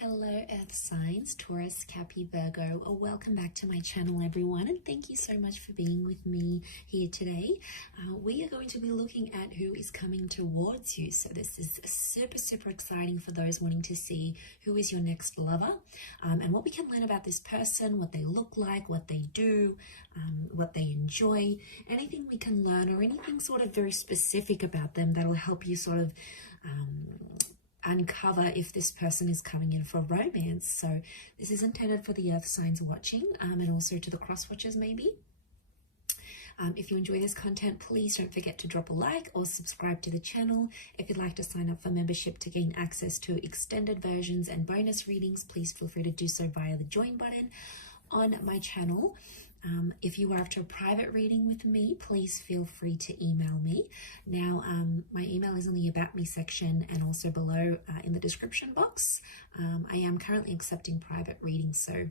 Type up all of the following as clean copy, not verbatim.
Hello Earth signs, Taurus, Capi, Virgo. Welcome back to my channel everyone, and thank you so much for being with me here today. We are going to be looking at who is coming towards you. So this is super exciting for those wanting to see who is your next lover, and what we can learn about this person, what they look like, what they do, what they enjoy, anything we can learn or anything sort of very specific about them that'll help you sort of uncover if this person is coming in for romance. So this is intended for the earth signs watching, and also to the cross watchers maybe. If you enjoy this content, please don't forget to drop a like or subscribe to the channel. If you'd like to sign up for membership to gain access to extended versions and bonus readings, please feel free to do so via the join button on my channel. If you are after a private reading with me, please feel free to email me. Now, my email is in the About Me section and also below in the description box. I am currently accepting private readings, so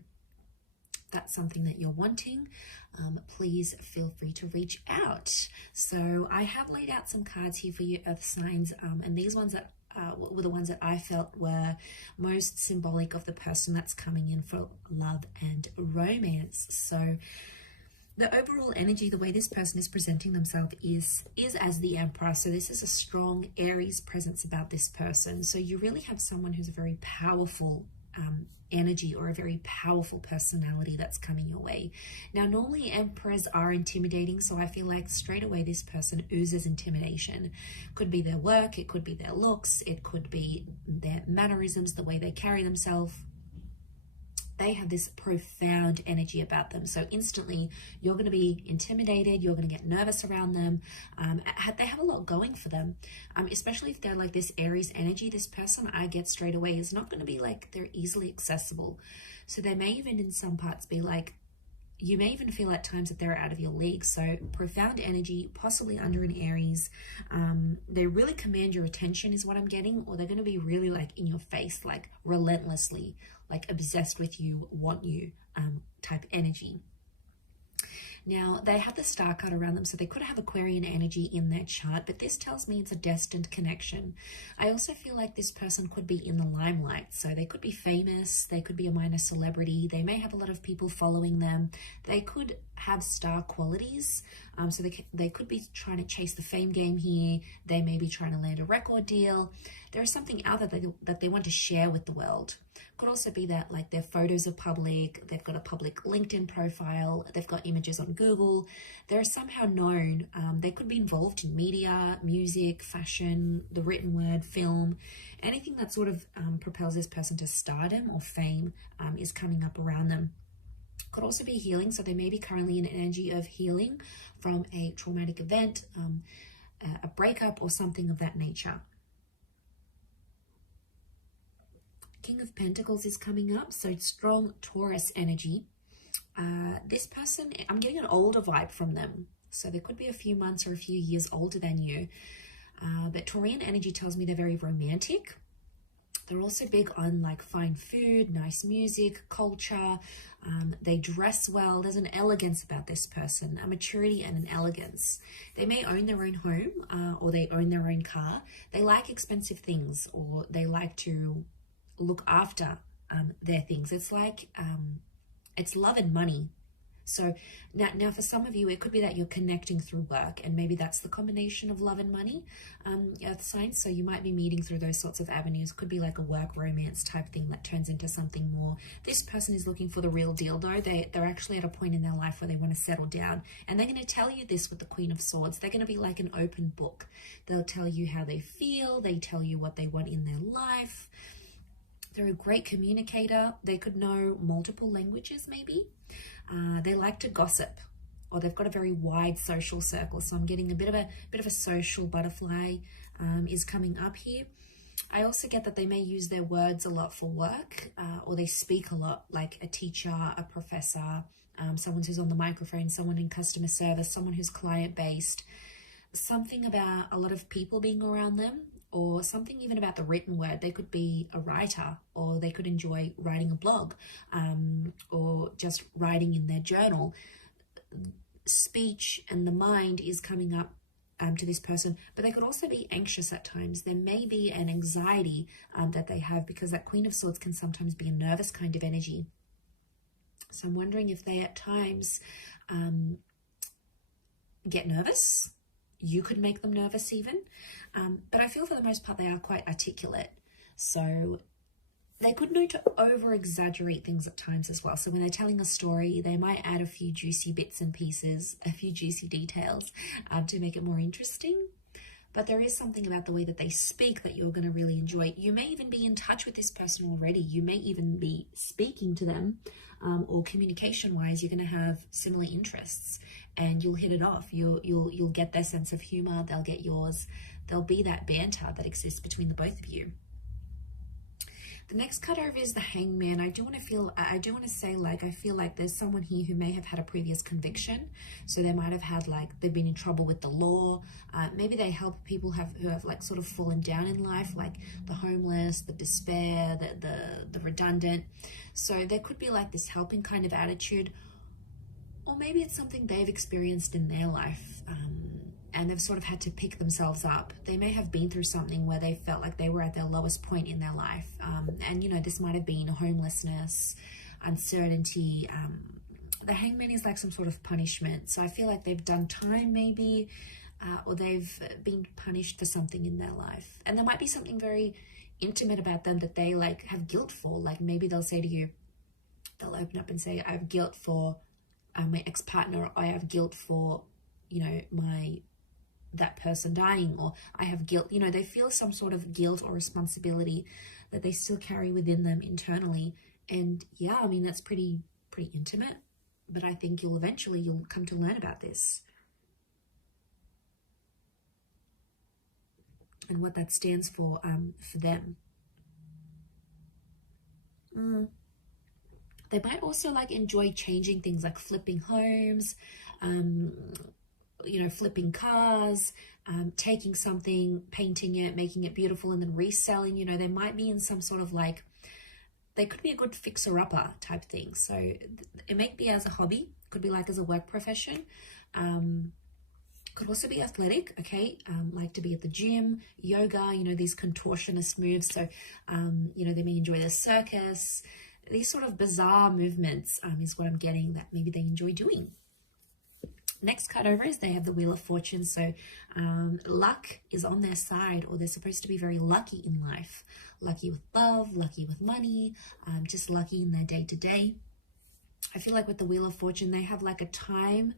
that's something that you're wanting, please feel free to reach out. So I have laid out some cards here for you, Earth signs, and these ones that were the ones that I felt were most symbolic of the person that's coming in for love and romance. So the overall energy, the way this person is presenting themselves is as the Emperor. So this is a strong Aries presence about this person. So you really have someone who's a very powerful energy or a very powerful personality that's coming your way. Now, normally emperors are intimidating, so I feel like straight away this person oozes intimidation. Could be their work, it could be their looks, it could be their mannerisms, the way they carry themselves. They have this profound energy about them. So instantly you're going to be intimidated, you're going to get nervous around them. They have a lot going for them, especially if they're like this Aries energy. This person I get straight away is not going to be like they're easily accessible. So they may even in some parts be like, you may even feel at times that they're out of your league. So profound energy, possibly under an Aries. They really command your attention is what I'm getting, or they're going to be really like in your face, like relentlessly, like obsessed with you, want you type energy. Now, they have the star card around them, so they could have Aquarian energy in their chart, but this tells me it's a destined connection. I also feel like this person could be in the limelight, so they could be famous, they could be a minor celebrity, they may have a lot of people following them, they could have star qualities, so they could be trying to chase the fame game here, they may be trying to land a record deal. There is something out there that they want to share with the world. Could also be that like their photos are public, they've got a public LinkedIn profile, they've got images on Google, they're somehow known. They could be involved in media, music, fashion, the written word, film, anything that sort of propels this person to stardom or fame is coming up around them. Could also be healing, so they may be currently in an energy of healing from a traumatic event, a breakup or something of that nature. King of Pentacles is coming up, so strong Taurus energy. This person, I'm getting an older vibe from them. So there could be a few months or a few years older than you. But Taurean energy tells me they're very romantic. They're also big on like fine food, nice music, culture. They dress well. There's an elegance about this person, a maturity and an elegance. They may own their own home or they own their own car. They like expensive things, or they like to look after their things. It's like it's love and money. So now for some of you it could be that you're connecting through work, and maybe that's the combination of love and money, earth signs. So you might be meeting through those sorts of avenues. Could be like a work romance type thing that turns into something more. This person is looking for the real deal though. They're actually at a point in their life where they want to settle down, and they're going to tell you this with the Queen of Swords. They're going to be like an open book. They'll tell you how they feel, they tell you what they want in their life. They're a great communicator. They could know multiple languages maybe. They like to gossip, or they've got a very wide social circle. So I'm getting a bit of a social butterfly is coming up here. I also get that they may use their words a lot for work, or they speak a lot, like a teacher, a professor, someone who's on the microphone, someone in customer service, someone who's client-based. Something about a lot of people being around them, or something even about the written word. They could be a writer, or they could enjoy writing a blog, or just writing in their journal. Speech and the mind is coming up to this person, but they could also be anxious at times. There may be an anxiety that they have, because that Queen of Swords can sometimes be a nervous kind of energy. So I'm wondering if they at times get nervous. You could make them nervous even. But I feel for the most part they are quite articulate. So they could know to over-exaggerate things at times as well. So when they're telling a story, they might add a few juicy bits and pieces, a few juicy details to make it more interesting. But there is something about the way that they speak that you're going to really enjoy. You may even be in touch with this person already. You may even be speaking to them, or communication-wise, you're going to have similar interests, and you'll hit it off. You'll get their sense of humor. They'll get yours. There'll be that banter that exists between the both of you. The next card over is the Hangman. I do want to say, like, I feel like there's someone here who may have had a previous conviction. So they might have had, like, they've been in trouble with the law. Maybe they help people who have like sort of fallen down in life, like the homeless, the despair, the redundant. So there could be like this helping kind of attitude, or maybe it's something they've experienced in their life. And they've sort of had to pick themselves up. They may have been through something where they felt like they were at their lowest point in their life. And, you know, this might have been homelessness, uncertainty. The Hangman is like some sort of punishment. So I feel like they've done time maybe, or they've been punished for something in their life. And there might be something very intimate about them that they like have guilt for. Like maybe they'll say to you, they'll open up and say, I have guilt for my ex-partner. I have guilt for, you know, that person dying, or I have guilt. You know, they feel some sort of guilt or responsibility that they still carry within them internally. And yeah, I mean, that's pretty intimate, but I think you'll come to learn about this and what that stands for them. They might also like enjoy changing things, like flipping homes, you know, flipping cars, taking something, painting it, making it beautiful, and then reselling. You know, they might be in some sort of like, they could be a good fixer-upper type thing. So it may be as a hobby, could be like as a work profession, could also be athletic, okay, like to be at the gym, yoga, you know, these contortionist moves. So, you know, they may enjoy the circus. These sort of bizarre movements is what I'm getting that maybe they enjoy doing. Next card over is they have the Wheel of Fortune. So luck is on their side, or they're supposed to be very lucky in life. Lucky with love, lucky with money, just lucky in their day-to-day. I feel like with the Wheel of Fortune, they have like a time.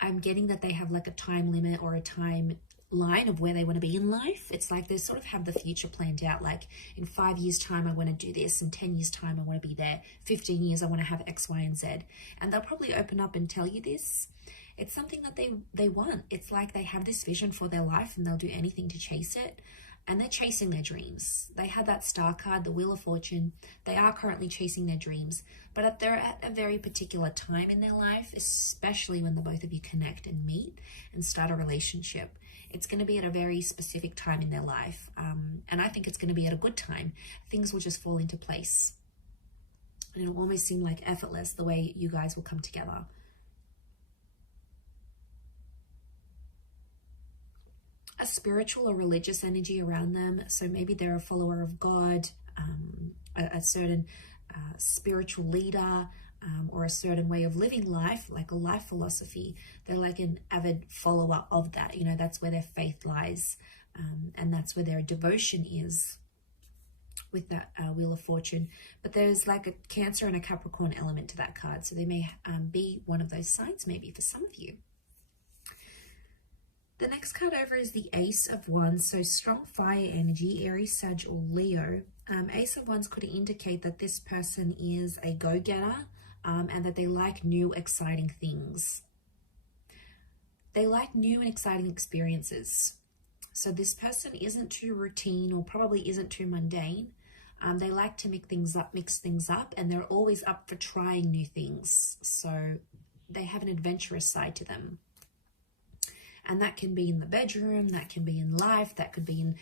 I'm getting that they have like a time limit or a time line of where they want to be in life. It's like they sort of have the future planned out. Like in 5 years time, I want to do this. In 10 years time, I want to be there. 15 years, I want to have X, Y, and Z. And they'll probably open up and tell you this. It's something that they want. It's like they have this vision for their life and they'll do anything to chase it. And they're chasing their dreams. They had that star card, the Wheel of Fortune. They are currently chasing their dreams, but they're at a very particular time in their life, especially when the both of you connect and meet and start a relationship. It's going to be at a very specific time in their life. And I think it's going to be at a good time. Things will just fall into place. And it'll almost seem like effortless the way you guys will come together. A spiritual or religious energy around them. So maybe they're a follower of God, a certain spiritual leader, or a certain way of living life, like a life philosophy. They're like an avid follower of that. You know, that's where their faith lies, and that's where their devotion is with that Wheel of Fortune. But there's like a Cancer and a Capricorn element to that card. So they may be one of those signs maybe for some of you. The next card over is the Ace of Wands. So strong fire energy, Aries, Sag, or Leo. Ace of Wands could indicate that this person is a go-getter, and that they like new, exciting things. They like new and exciting experiences. So this person isn't too routine, or probably isn't too mundane. They like to mix things up, and they're always up for trying new things. So they have an adventurous side to them. And that can be in the bedroom, that can be in life, that could be in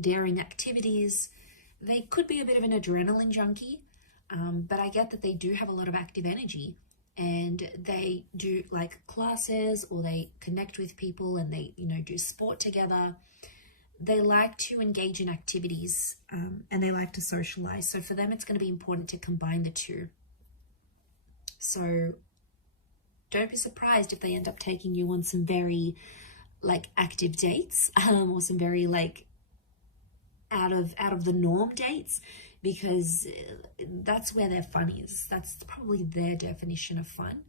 daring activities. They could be a bit of an adrenaline junkie, but I get that they do have a lot of active energy. and they do like classes, or they connect with people, and they, you know, do sport together. They like to engage in activities, and they like to socialize. So for them, it's going to be important to combine the two. So don't be surprised if they end up taking you on some very like active dates, or some very like out of the norm dates, because that's where their fun is. That's probably their definition of fun.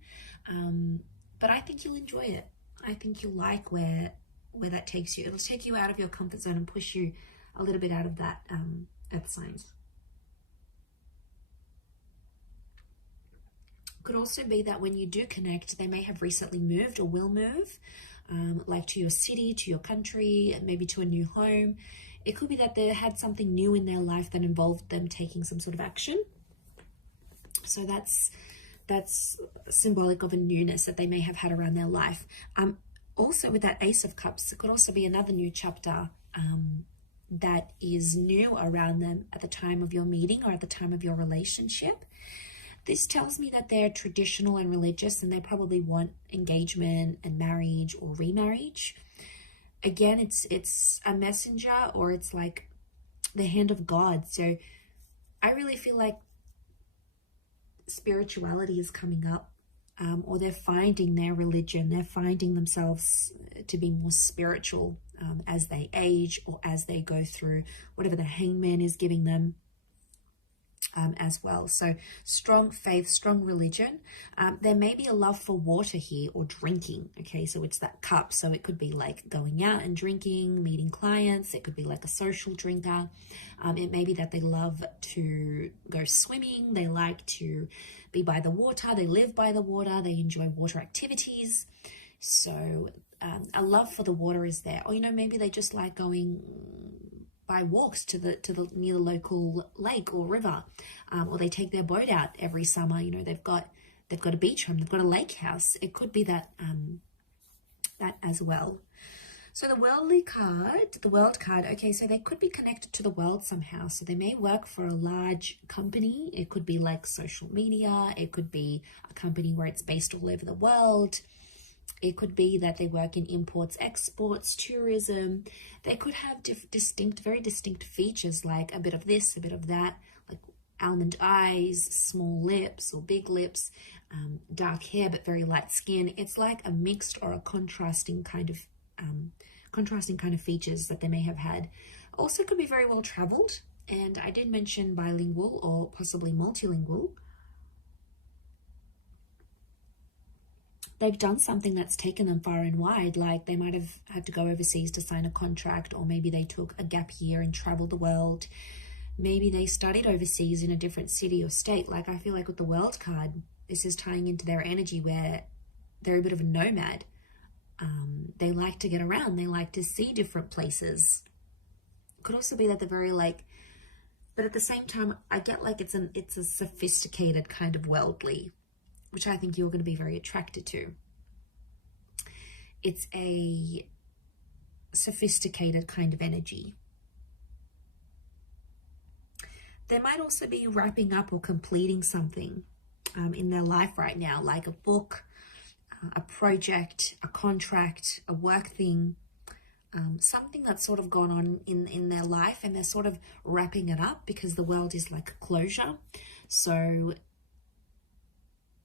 But I think you'll enjoy it. I think you'll like where that takes you. It'll take you out of your comfort zone and push you a little bit out of that earth signs. Could also be that when you do connect, they may have recently moved or will move, like to your city, to your country, maybe to a new home. It could be that they had something new in their life that involved them taking some sort of action. So that's symbolic of a newness that they may have had around their life. Also with that Ace of Cups, it could also be another new chapter that is new around them at the time of your meeting or at the time of your relationship. This tells me that they're traditional and religious, and they probably want engagement and marriage or remarriage. Again, it's a messenger, or it's like the hand of God. So I really feel like spirituality is coming up, or they're finding their religion. They're finding themselves to be more spiritual as they age, or as they go through whatever the hangman is giving them. As well. So strong faith, strong religion. There may be a love for water here, or drinking. Okay, so it's that cup. So it could be like going out and drinking, meeting clients. It could be like a social drinker. It may be that they love to go swimming. They like to be by the water. They live by the water. They enjoy water activities. So a love for the water is there. Or, you know, maybe they just like going by walks to the near the local lake or river, or they take their boat out every summer. You know, they've got a beach home, they've got a lake house. It could be that that as well. So the worldly card, the world card, okay, so they could be connected to the world somehow. So they may work for a large company. It could be like social media. It could be a company where it's based all over the world. It could be that they work in imports, exports, tourism. They could have very distinct features, like a bit of this, a bit of that, like almond eyes, small lips or big lips, dark hair but very light skin. It's like a mixed or a contrasting kind of features that they may have had. Also could be very well traveled, and I did mention bilingual or possibly multilingual. They've done something that's taken them far and wide, like they might have had to go overseas to sign a contract, or maybe they took a gap year and traveled the world. Maybe they studied overseas in a different city or state. Like I feel like with the world card, this is tying into their energy where they're a bit of a nomad. They like to get around. They like to see different places. Could also be that they're very like, but at the same time, I get like it's a sophisticated kind of worldly, which I think you're going to be very attracted to. It's a sophisticated kind of energy. They might also be wrapping up or completing something in their life right now, like a book, a project, a contract, a work thing, something that's sort of gone on in their life, and they're sort of wrapping it up because the world is like a closure. So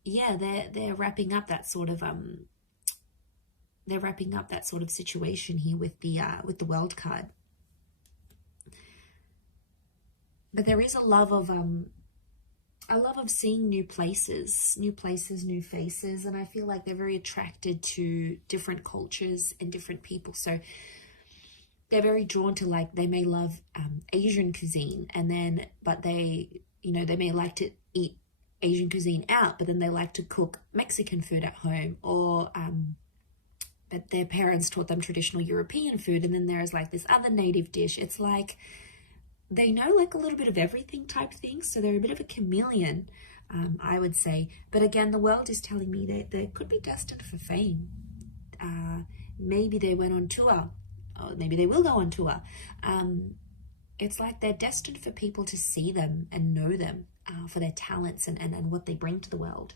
yeah, they're wrapping up that sort of situation here with the world card. But there is a love of seeing new places, new faces, and I feel like they're very attracted to different cultures and different people. So they're very drawn to, like, they may love Asian cuisine, but they may like to eat Asian cuisine out, but then they like to cook Mexican food at home, or but their parents taught them traditional European food, and then there's like this other native dish. It's like they know like a little bit of everything type thing, so they're a bit of a chameleon, I would say. But again, the world is telling me that they could be destined for fame. Maybe they went on tour, or maybe they will go on tour. It's like they're destined for people to see them and know them for their talents and what they bring to the world.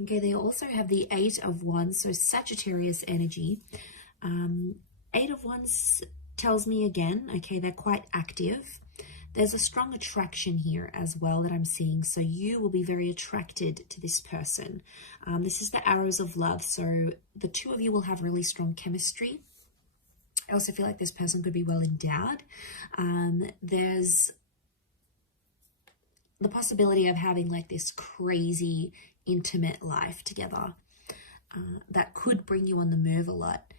Okay, they also have the Eight of Wands, so Sagittarius energy. Eight of Wands tells me again, okay, they're quite active. There's a strong attraction here as well that I'm seeing. So you will be very attracted to this person. This is the arrows of love. So the two of you will have really strong chemistry. I also feel like this person could be well endowed. There's the possibility of having like this crazy intimate life together that could bring you on the move a lot.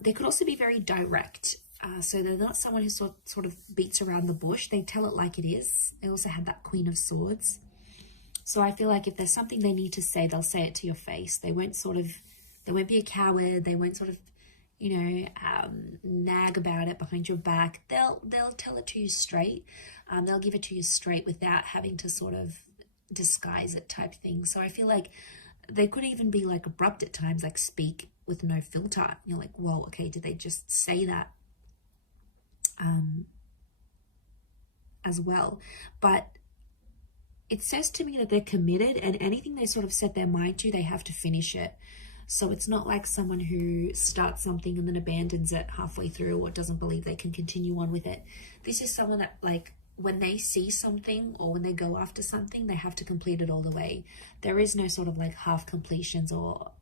They could also be very direct. So they're not someone who sort of beats around the bush. They tell it like it is. They also have that Queen of Swords. So I feel like if there's something they need to say, they'll say it to your face. They won't be a coward. They won't sort of, you know, nag about it behind your back. They'll tell it to you straight. They'll give it to you straight without having to sort of disguise it type thing. So I feel like they could even be like abrupt at times, like speak with no filter. You're like, whoa, okay, did they just say that? As well. But it says to me that they're committed, and anything they sort of set their mind to, they have to finish it. So it's not like someone who starts something and then abandons it halfway through or doesn't believe they can continue on with it. This is someone that, like, when they see something or when they go after something, they have to complete it all the way. There is no sort of like half completions or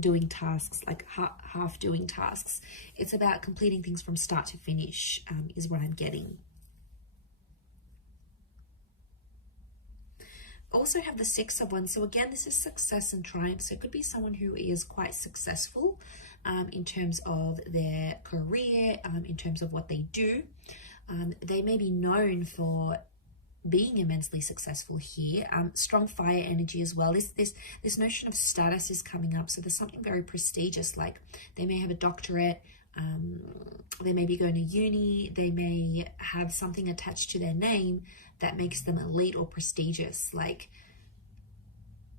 doing tasks, like half doing tasks. It's about completing things from start to finish, is what I'm getting. Also have the Six of Wands. So again, this is success and triumph. So it could be someone who is quite successful in terms of their career, in terms of what they do. They may be known for being immensely successful here. Strong fire energy as well. This notion of status is coming up. So there's something very prestigious, like they may have a doctorate, they may be going to uni, they may have something attached to their name that makes them elite or prestigious,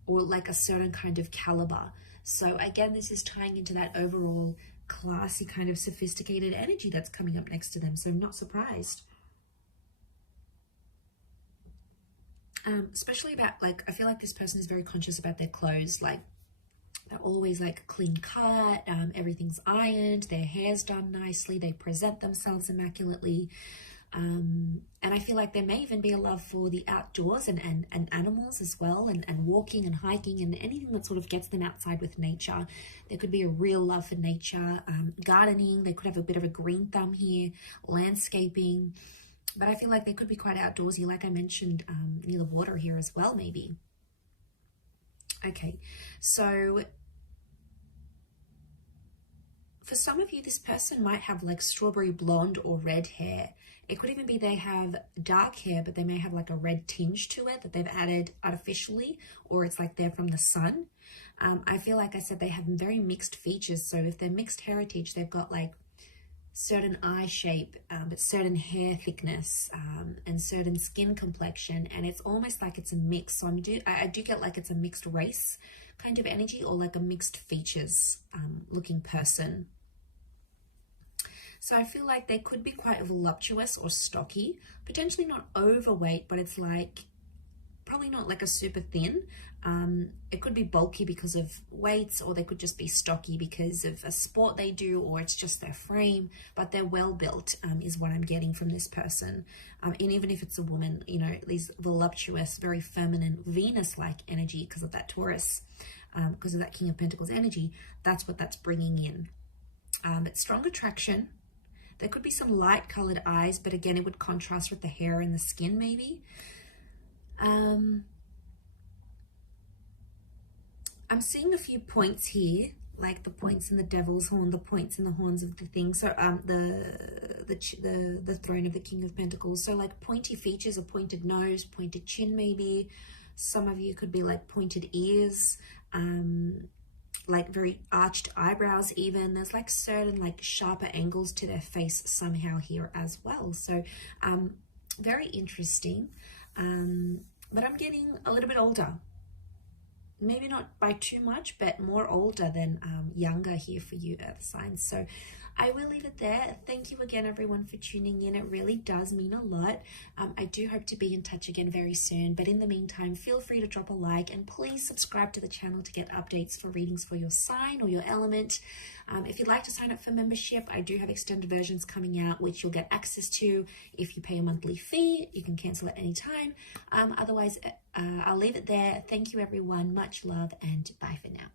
or like a certain kind of caliber. So again, this is tying into that overall classy kind of sophisticated energy that's coming up next to them. So I'm not surprised. Especially about, like, I feel like this person is very conscious about their clothes. Like, they're always like clean cut, everything's ironed, their hair's done nicely, they present themselves immaculately. And I feel like there may even be a love for the outdoors and animals as well, and walking and hiking and anything that sort of gets them outside with nature. There could be a real love for nature, gardening. They could have a bit of a green thumb here, landscaping. But I feel like they could be quite outdoorsy, like I mentioned, near the water here as well, maybe. Okay, so for some of you, this person might have like strawberry blonde or red hair. It could even be they have dark hair, but they may have like a red tinge to it that they've added artificially, or it's like they're from the sun. I feel like I said they have very mixed features. So if they're mixed heritage, they've got like certain eye shape, but certain hair thickness, and certain skin complexion, and it's almost like it's a mix. So I do get like it's a mixed race kind of energy, or like a mixed features looking person. So I feel like they could be quite voluptuous or stocky, potentially not overweight, but it's like probably not like a super thin. It could be bulky because of weights, or they could just be stocky because of a sport they do, or it's just their frame, but they're well built, is what I'm getting from this person. And even if it's a woman, you know, these voluptuous, very feminine, Venus-like energy because of that Taurus, because of that King of Pentacles energy, that's what that's bringing in. It's strong attraction. There could be some light colored eyes, but again, it would contrast with the hair and the skin maybe. I'm seeing a few points here, like the points in the devil's horn, the points in the horns of the thing. So the throne of the King of Pentacles. So like pointy features, a pointed nose, pointed chin maybe. Some of you could be like pointed ears, like very arched eyebrows even. There's like certain like sharper angles to their face somehow here as well. So very interesting. But I'm getting a little bit older. maybe not by too much, but more older than younger here for you earth signs. So I will leave it there. Thank you again, everyone, for tuning in. It really does mean a lot. I do hope to be in touch again very soon. But in the meantime, feel free to drop a like and please subscribe to the channel to get updates for readings for your sign or your element. If you'd like to sign up for membership, I do have extended versions coming out, which you'll get access to if you pay a monthly fee. You can cancel at any time. Otherwise, I'll leave it there. Thank you, everyone. Much love and bye for now.